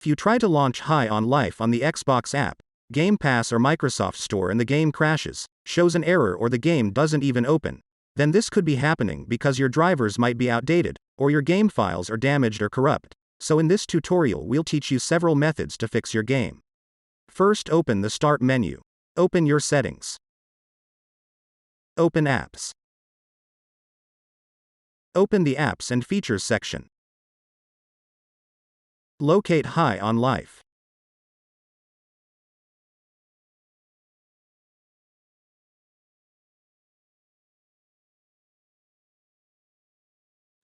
If you try to launch High on Life on the Xbox app, Game Pass or Microsoft Store and the game crashes, shows an error or the game doesn't even open, then this could be happening because your drivers might be outdated, or your game files are damaged or corrupt. So in this tutorial we'll teach you several methods to fix your game. First, open the Start menu. Open your settings. Open Apps. Open the Apps and Features section. Locate High on Life.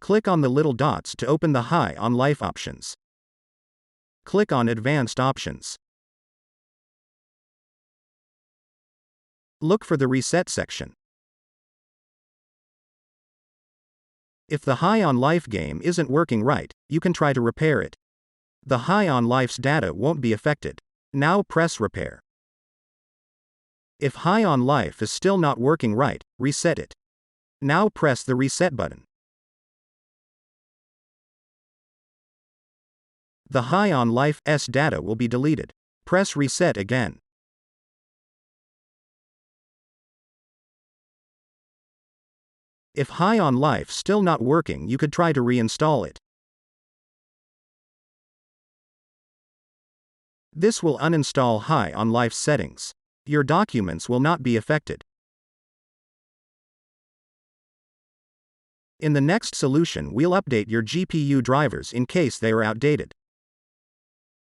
Click on the little dots to open the High on Life options. Click on Advanced Options. Look for the Reset section. If the High on Life game isn't working right, you can try to repair it. The High on Life's data won't be affected. Now press Repair. If High on Life is still not working right, reset it. Now press the Reset button. The High on Life's data will be deleted. Press Reset again. If High on Life still not working, you could try to reinstall it. This will uninstall High on Life's settings. Your documents will not be affected. In the next solution, we'll update your GPU drivers in case they are outdated.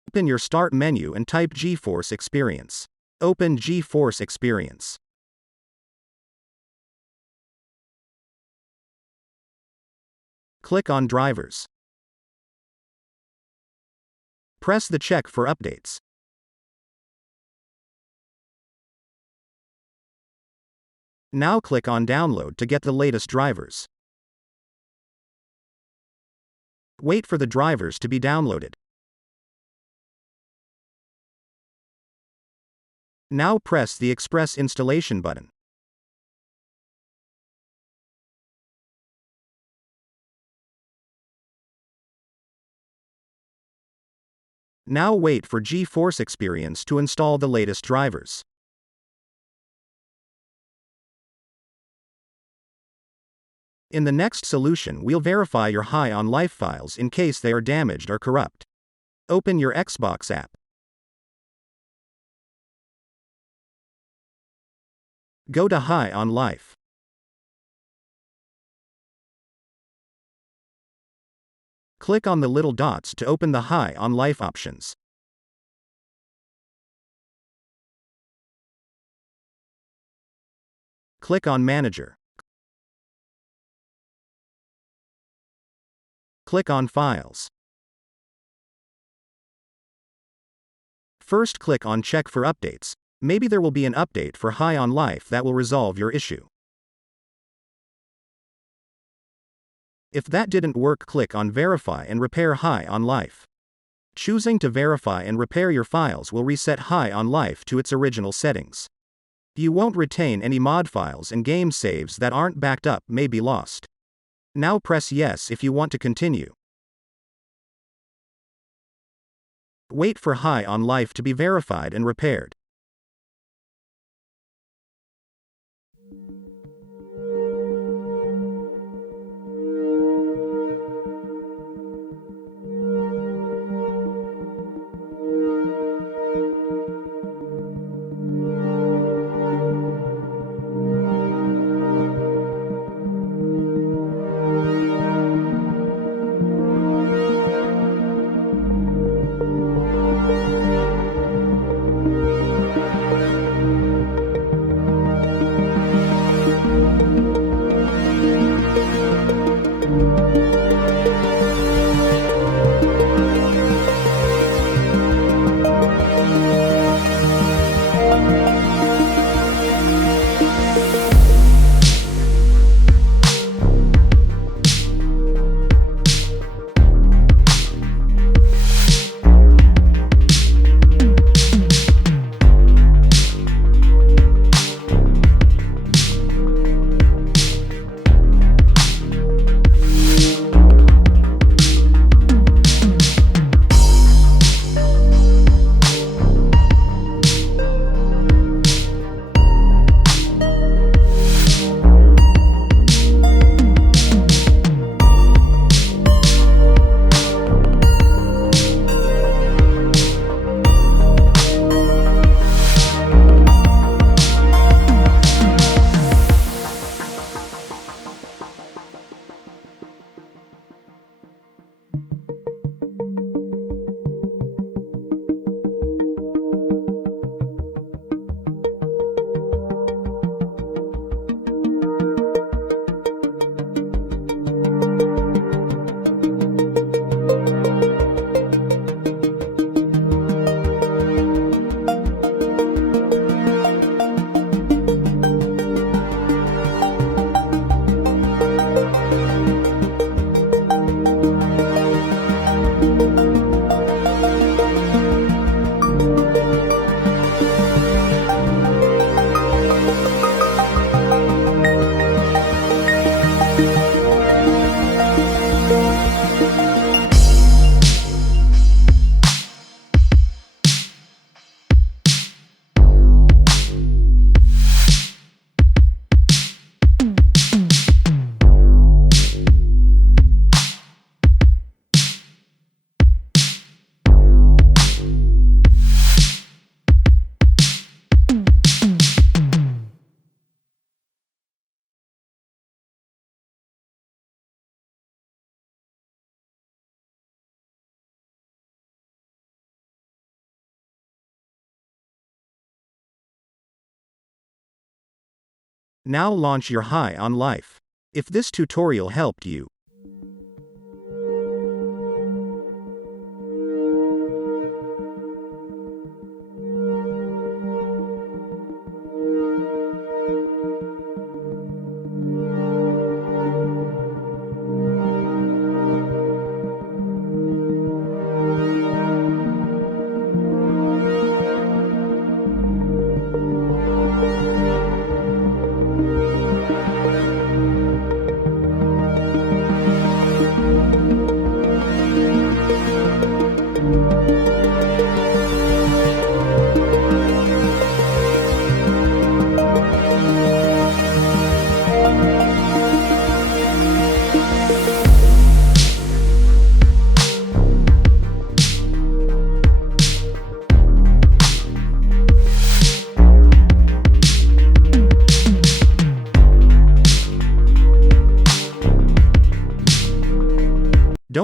Open your Start menu and type GeForce Experience. Open GeForce Experience. Click on Drivers. Press the check for updates. Now click on Download to get the latest drivers. Wait for the drivers to be downloaded. Now press the Express Installation button. Now wait for GeForce Experience to install the latest drivers. In the next solution, we'll verify your High on Life files in case they are damaged or corrupt. Open your Xbox app. Go to High on Life. Click on the little dots to open the High on Life options. Click on Manager. Click on Files. First, click on Check for updates. Maybe there will be an update for High on Life that will resolve your issue. If that didn't work, click on Verify and Repair High on Life. Choosing to verify and repair your files will reset High on Life to its original settings. You won't retain any mod files, and game saves that aren't backed up may be lost. Now press Yes if you want to continue. Wait for High on Life to be verified and repaired. Now launch your high on life. If this tutorial helped you,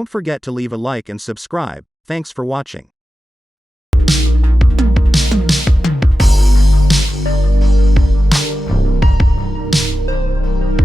don't forget to leave a like and subscribe. Thanks for watching.